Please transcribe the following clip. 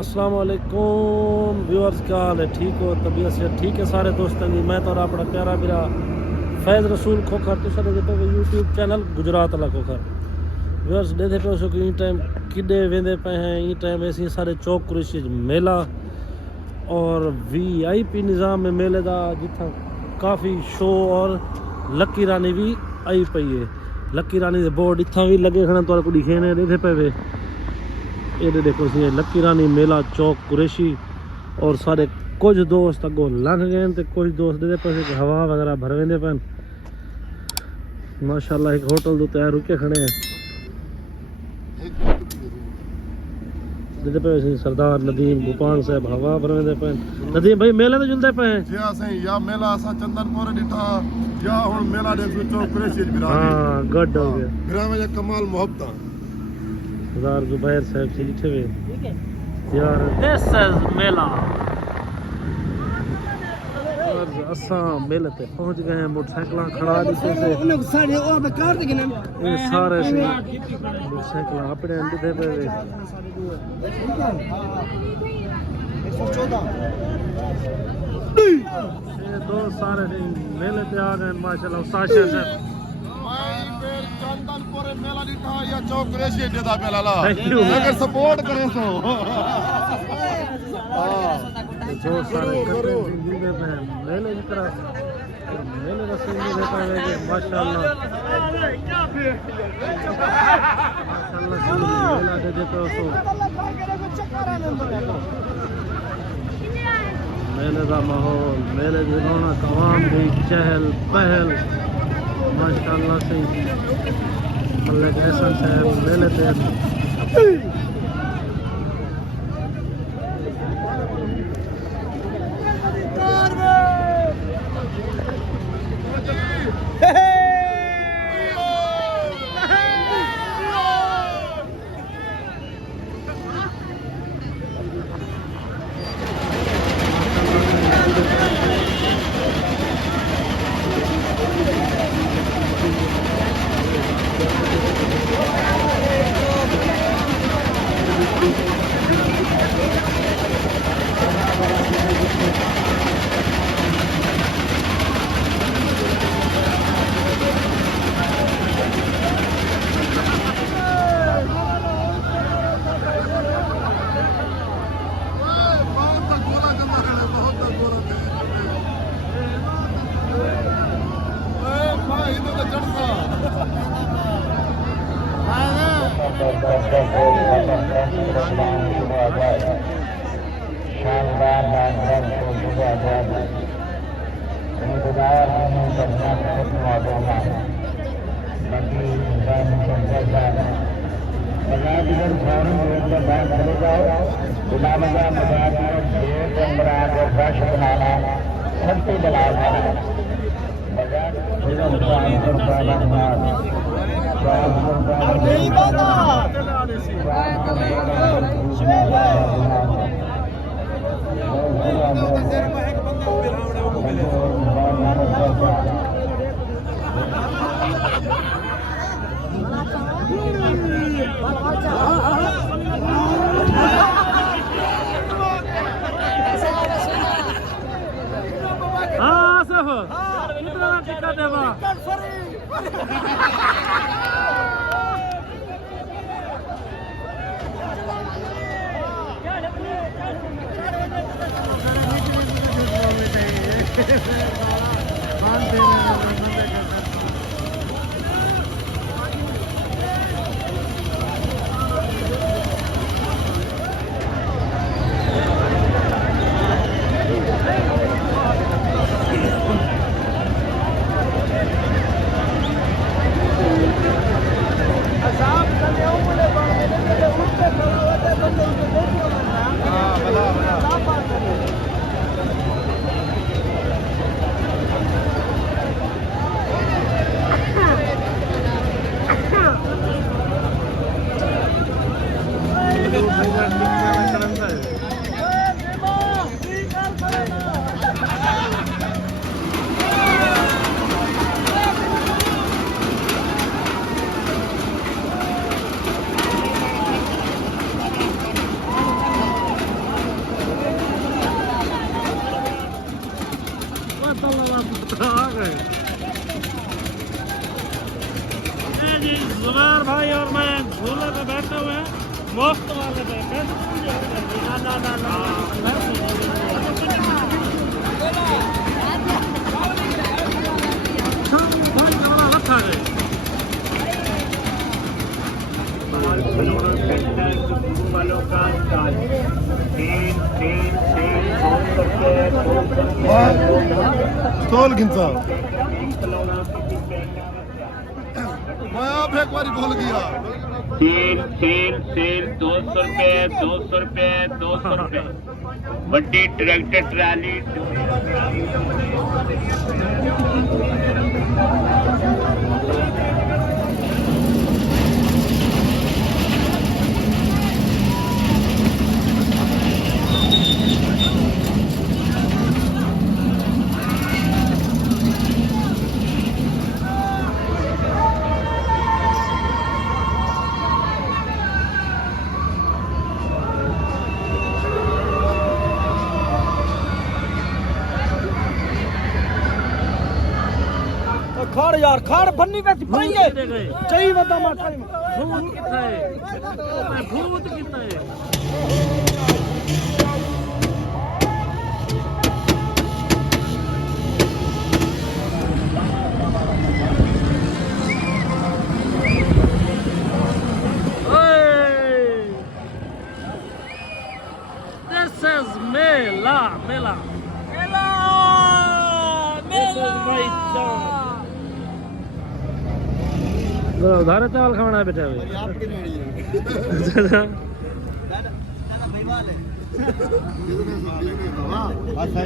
अस्सलाम वालेकुम व्यूअर्स, क्या हाल है? ठीक हो? तबीयत से ठीक है सारे दोस्तों की? मैं तो अपना प्यारा मेरा फैज़ रसूल खोखर तो सर पे यूट्यूब चैनल गुजरात वाला खोखर व्यूअर्स देखे पे सो कि टाइम किडे वेंदे पे हैं। ई टाइम ऐसी सारे चौक कुरेशी मेला और VIP निज़ाम में मेले का जिथा काफ़ी शो और लक्की रानी भी आई पई है। लक्की रानी के बोर्ड इतना भी लगे खड़े तो दिखे ने देखे पे वे ये देखो सी लक्की रानी मेला चौक कुरेशी और सारे कुछ दोस्त अगो लंघ गए तो कुछ दोस्त दे पैसे हवा वगैरह भर वेंदे पैन। माशाल्लाह एक होटल तो तैयार रुके खड़े हैं दे पे सरदार नदीम भूपान साहब हवा भर वेंदे पैन। नदीम भाई मेले में जुलते पे जी असें या मेला असां चंदनपुर ॾिठा या हुन मेला ॾिसो चौक कुरेशी हाँ गड हो गया ग्राम जा कमाल मोहब्बत सरदार जुबैर साहब से जिठे वे यार दिस इज मेला। असा मेले ते पहुंच गए हैं। मोटरसाइकिल खड़ा दिखे से ये सारे से मोटरसाइकिल अपने दिखे पे ये दो सारे मेले पे आ गए माशाल्लाह। साशा से चंदनपुर मेला ॾिठा या चौक कुरेशी ॾिठा मेला ला Thank you. अगर सपोर्ट करे तो जो सारे जिंदे पे मेले की तरह मेले का सीन देखा है माशाल्लाह माशाल्लाह मेला दे देते हो सो मेले का माहौल मेले की रौनक आवाम की चहल पहल माशाल्लाह से मल्लिक एहसन साहब मेले पे मुफ्त वाले बैठे स्टॉल गिनता मैं आप एक बारी भूल गया सेल सेल सेल 200 रुपए 200 रुपए 200 रुपए बड़ी ट्रैक्टर ट्राली खड़ यार खड़ बन्नी ਵਿੱਚ ਪਾਈਏ ਚਾਹੀ ਵਦਾ ਮਾਤਾ भूत कितना है भूत कितना है This is Mela. This is my job. उधारे चावल खाना है बेटा आपकी रेडी है अभी अच्छा